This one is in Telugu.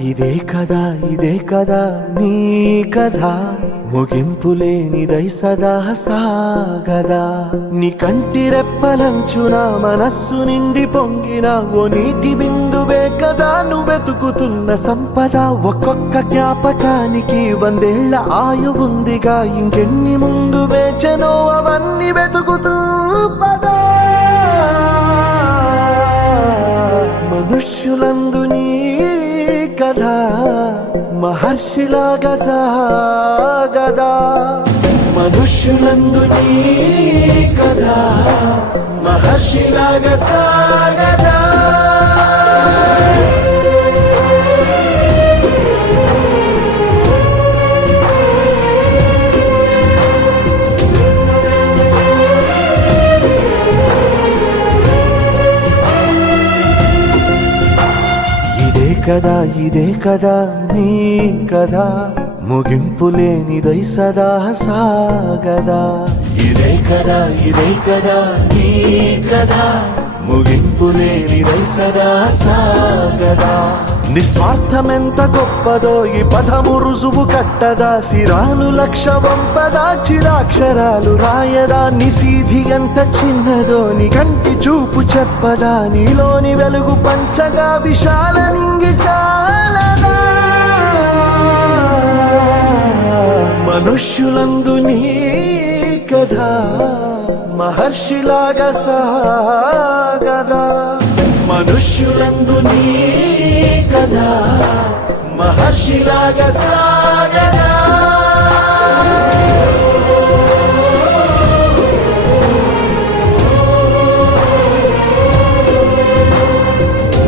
ఇదే కదా నీ కథ ముగింపు లేనిదై సదా సాగదా నీ కంటి రెప్పలంచున మనస్సు నిండి పొంగిన ఓ నీటి బిందువే కదా నువ్వెతుకుతున్న సంపద ఒక్కొక్క జ్ఞాపకానికి 100 ఏళ్ల ఆయువుందిగా ఇంకెన్ని ముందు వేచనో అవన్నీ వెతుకుతూ పదా మనుష్యులందు నీ కథ మహర్షిలాగా సాగదా మనుష్యులందు నీ కథ మహర్షిలాగా సాగదా ఇదే కదా నీ కథ ముగింపు లేనిదై సదా సాగదా ఇదే కదా నీ కథ ముగింపు లేనిదై సదా సాగదా నిస్వార్థమెంత గొప్పదో ఈ పదము రుజువు కట్టదా సిరాలు లక్ష వంపదా చిరాక్షరాలు రాయదా నిసీధి ఎంత చిన్నదో నీ కంటి చూపు చెప్పదా నీలోని వెలుగు పంచగా విశాల నింగి చాలదా మనుష్యులందు నీ కథ మహర్షిలాగా సాగదా మనుష్యులందు నీ కథ మహర్షిలాగా సాగదా